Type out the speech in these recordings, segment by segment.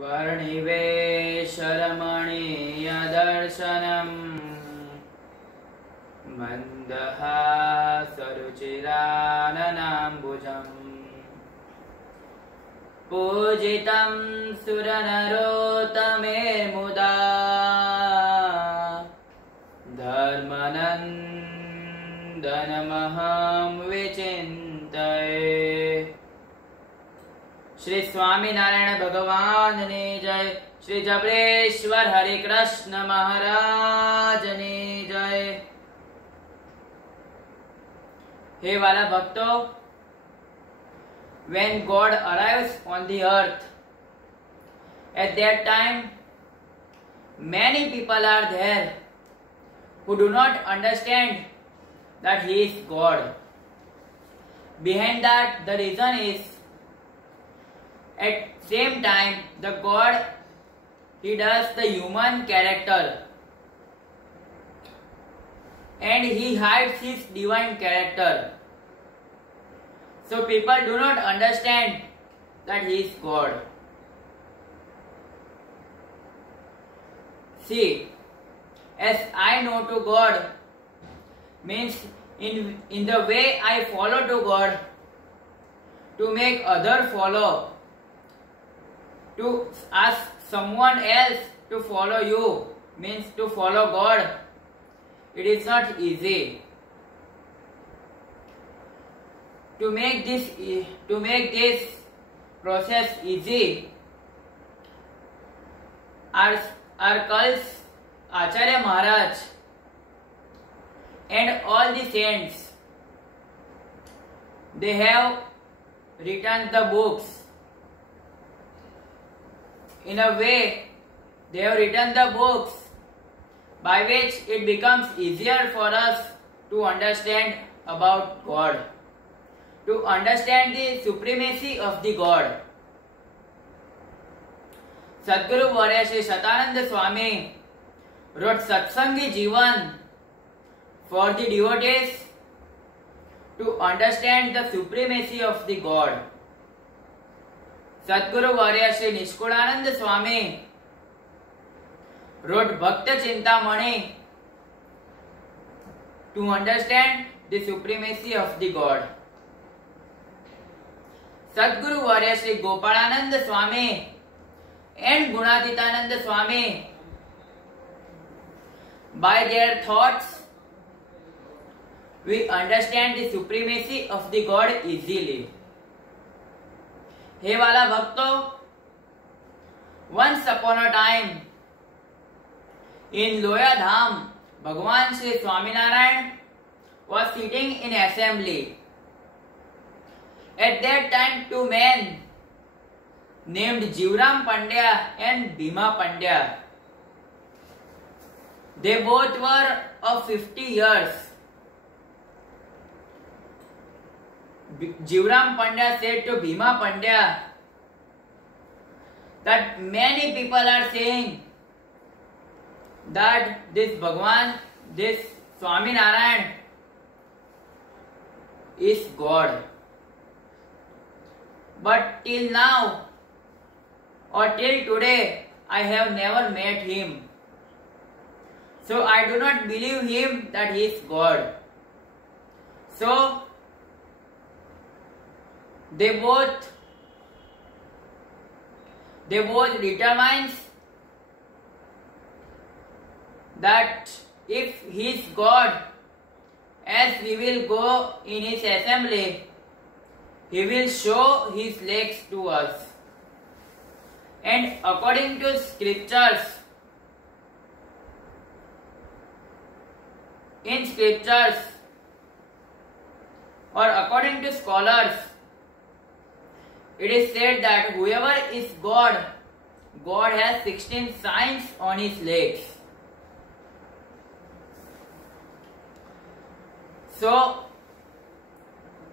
वर्णिवेशरमणीयदर्शनम् मन्दहासरुचिराननाम्बुजम् पूजितं सुरनरोत्तमेर्मुदा धर्मनन्दनमहं विचिन्तये। श्री स्वामीनारायण भगवान ने जय। श्री जबरेश्वर हरि कृष्ण महाराज ने जय। हे वाला भक्तों, when God arrives on the earth, at that time many people are there who do not understand that he is God. Behind that, the reason is, at same time the God, he does the human character and he hides his divine character. So people do not understand that he is God. See, as I know to God means in the way I follow to God, to make other follow, to ask someone else to follow you means to follow God. It is not easy. To make this process easy, our cults, Acharya Maharaj and all the saints, they have written the books. In a way, they have written the books by which it becomes easier for us to understand about God, to understand the supremacy of the God. Sadguru Varya Shri Shatananda Swami wrote Satsangi Jivan for the devotees to understand the supremacy of the God. Sadguru Varya Shri Nishkulananda Swami wrote Bhakta Chintamani to understand the supremacy of the God. Sadguru Varya Shri Gopalananda Swami and Gunaditananda Swami, by their thoughts, we understand the supremacy of the God easily. हे वाला भक्तों, once upon a time in Loya Dham, Bhagwan Shri Swaminarayan was sitting in assembly. At that time, two men named Jivram Pandya and Bhima Pandya, they both were of 50 years. Jivram Pandya said to Bhima Pandya that many people are saying that this Bhagwan, this Swaminarayan is God. But till now or till today, I have never met him. So I do not believe him that he is God. So they both determines that if he is God, as we will go in his assembly, he will show his legs to us. And according to scriptures, in scriptures or according to scholars, it is said that whoever is God, God has 16 signs on his legs. So,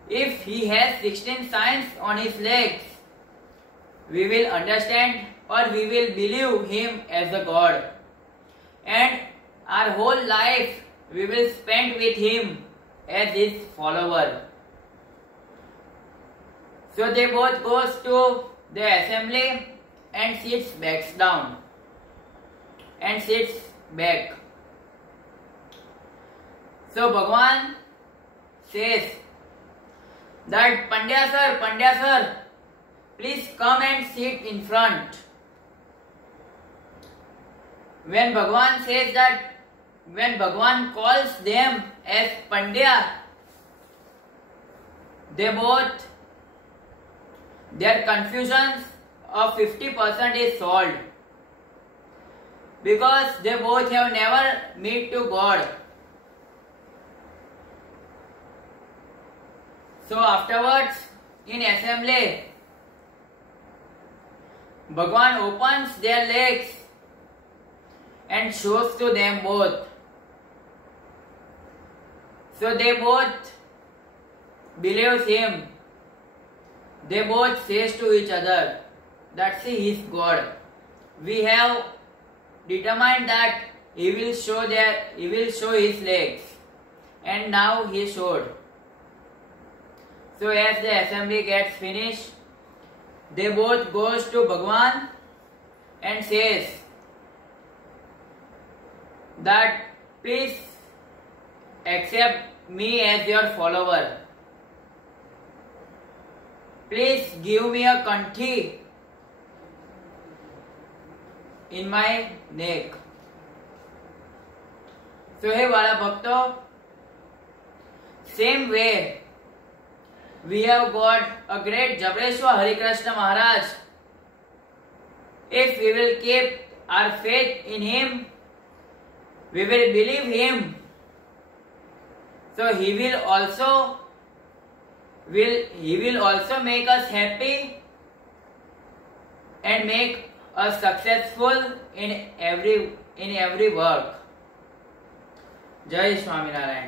if he has 16 signs on his legs, we will understand or we will believe him as a God. And our whole life we will spend with him as his follower. So they both goes to the assembly and sits back down and sits back. So Bhagwan says that Pandya sir, please come and sit in front. When Bhagwan says that, when Bhagwan calls them as Pandya, they both, their confusions of 50% is solved, because they both have never met to God. So afterwards, in assembly, Bhagwan opens their legs and shows to them both. So they both believes him. They both says to each other that he is God. We have determined that he will show his legs, and now he showed. So as the assembly gets finished, they both goes to Bhagwan and says that please accept me as your follower. Please give me a kanthi in my neck. So hey Vada Bhakto, same way we have got a great Jabreshwar Hari Krishna Maharaj. If we will keep our faith in him, we will believe him, so he will also make us happy and make us successful in every work. Jai Swaminarayan.